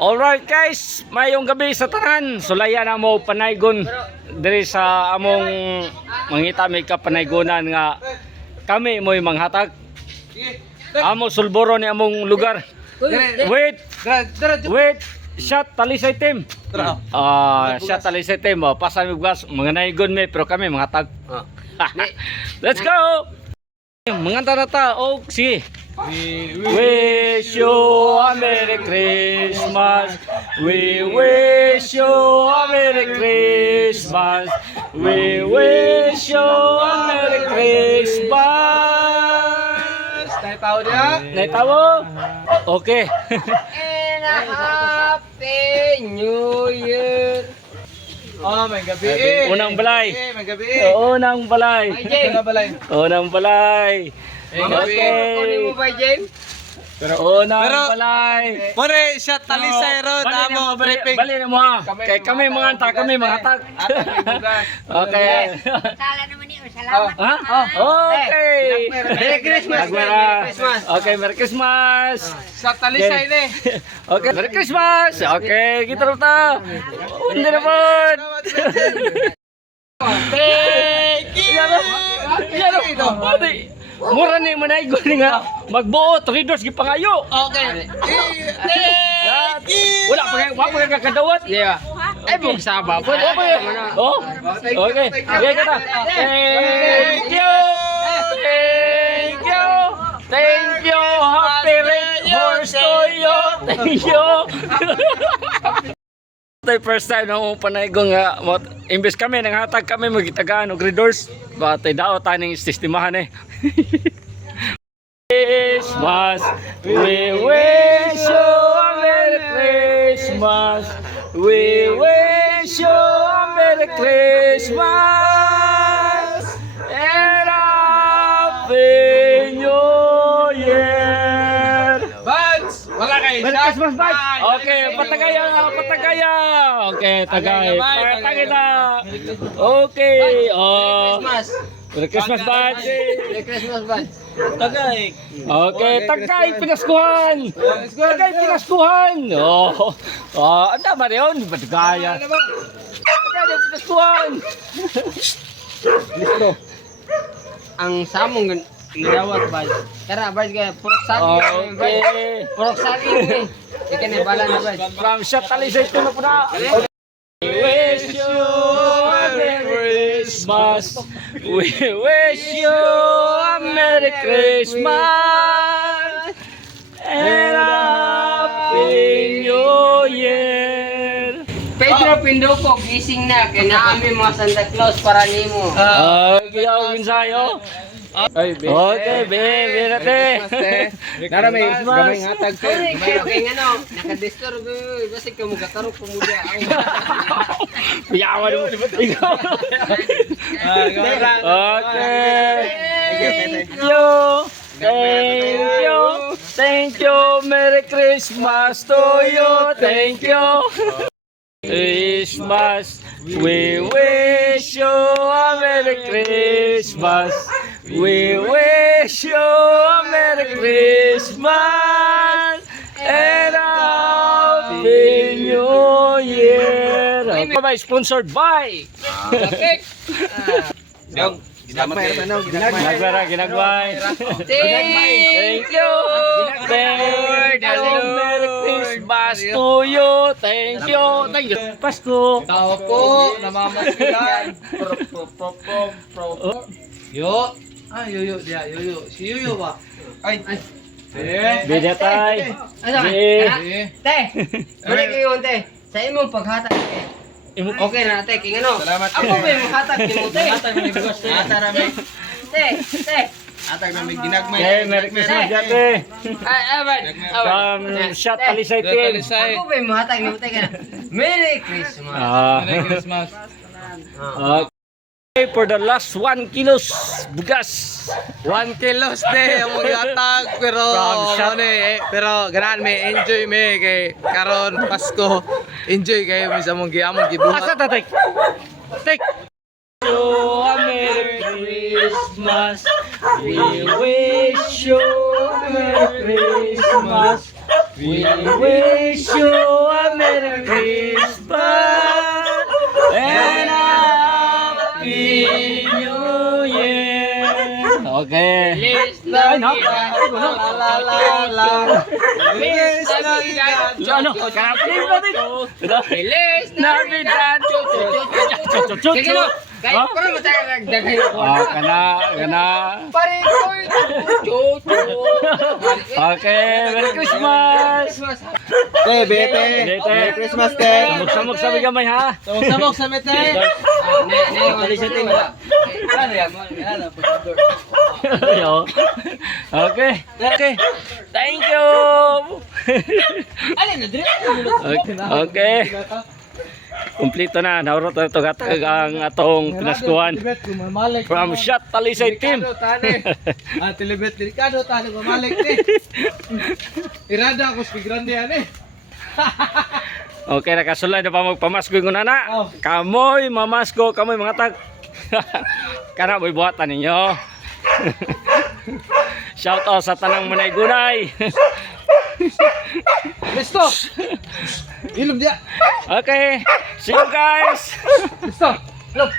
Alright guys, mayong gabi sa tanan. Sulayan na mo panaygon diri sa among mangita may kapanaygonan nga kami mo'y manghatag. Amo sulboro ni among lugar. Wait, wait. Shot talisay team. Ah, shot talisay team. Oh, pasan mo gas mga naigon me pero kami manghatag. Let's go. Mga tarata oh sige. Wish you a Merry Christmas. We wish you a Merry Christmas. We wish you a Merry Christmas. Tayo niya. Naitawo? Okay. And a happy new year. Oh, may gabi. Unang balay. Eh, may gabi. Unang balay. Unang balay. Unang balay. May gabi. Kunin mo ba, James? Unang Pero- balay. More, siya talisay ro. Tamo, briefing. Bali na mo ha. Kami Kay kami mga anta, kami mga tag. May bugas. Okay. Sala naman niyo. Salamat. Ha? Okay. Merry Christmas. Merry Christmas. Okay, Merry Christmas. Sa talisay ni. Okay, Merry Christmas. Okay, kita na ta. Hindi na po. Thank you. Yan o. Adi. Mura ni manay guni nga magbuo traders gi pangayo. Okay. Wala pa kay wala pa kay kakadawat. Yeah. Ay, mong saba po. Oh, oh. Okay. Okay kita. Thank you. Thank you. Thank you. Happy red horse to you. Thank you. Yung first time na akong panaygo nga mot, imbes kami nang hatag kami magitagaan og readers batay dao taning sistemahan eh. Christmas we wish you Merry Christmas, bye! Okay, patagaya patagaya! Okay, tagay. Tagay, Patagay na. Okay, oh. Christmas. Merry Christmas, bye! Merry Christmas, bud. Tagay. Okay, tagay, pinaskuhan! Tagay, pinaskuhan! Oh, oh, ang tama na yun, patagaya. Tagay, pinaskuhan! Ang samong gan- gidawat, bud. Tara, bud, kaya purok sagi. Okay. Purok sagi mo eh. Ika na bala na, bud. From shot talisay ito na po na. We wish you a Merry Christmas. We wish you a Merry Christmas. And a Happy New Year. Pedro Pinduco, gising na. Kaya na kami mga Santa Claus para nimo. Okay, ang ensayo. Ay, Okay, be, be nate. Nara may Christmas. gamay hatag ko. Ay, kaya kaya ano, nakadisturb. Basta ka mga tarok pumuda. Piyawan mo. Ikaw. Okay. Thank you. Thank you. Thank you. Merry Christmas to you. Thank you. Christmas. We wish you a Merry Christmas. We wish you a Merry Christmas and a Happy New Year. Bye, sponsored by. Ginagmay no, ginagmay. Ginagwara, ginagway. Thank Thank you. Thank you. Merry Christmas to you. Thank you. Thank you. Pasko. Tao po, namamasilan. Pro pro pro pro pro. Yo. Ah, yoyo dia, yoyo. Si yoyo ba? Ay. Eh. Bida tay. Ano? Eh. Ha? Te, balik kayo te. Sa imong paghatag te. Imo Okay na te, king ano? Salamat, Ako te. ba yung hatag ni mo te? Hatag ni Bugos, te. Hatag na Te, te. hatag na may ginagmay. Okay, Merry Christmas dati. Ay, aban. From Shot Talisay. Talisay. Ako ba yung hatag ni mo te kana? Merry Christmas. Ah. Merry Christmas. Okay, for the last 1 kilos bugas. 1 kilos de ang mga hatag pero ano eh, pero ganahan may enjoy me kay karon Pasko. Enjoy kayo mi sa mong giamong Asa gibuhat. ta take? Take. You a Merry Christmas. We wish you a Merry Christmas. We wish you a Ay, no? La la la la. Feliz Navidad. Ano? Kanapin natin. Ito. Feliz Navidad. Sige no. Ha? ko na matagdagay ko. Ah, kana, kana. Pare ko chuchu. Okay, Merry Christmas! Te, bete. Merry Christmas, te. Samok-samok sa bigamay ha. Sabog-sabog sa mete. Ah, ne ne yung alisating wala. Okay, okay. Thank you! Na okay. okay. Kumplito na. Naurot na ito ang atong pinaskuhan. From Shot Talisay Team. Ah, tilibet delikado tani mamalik ni. Irada ako si grande yan eh. Okay, nakasulay na pa magpamasko yung na Oh. Kamoy, mamasko, kamoy mga tag. Kana mo'y buhatan ninyo. Shout out sa tanang manay gunay. Listo. Ilog dia. okay, see you guys. Listo. Ilog.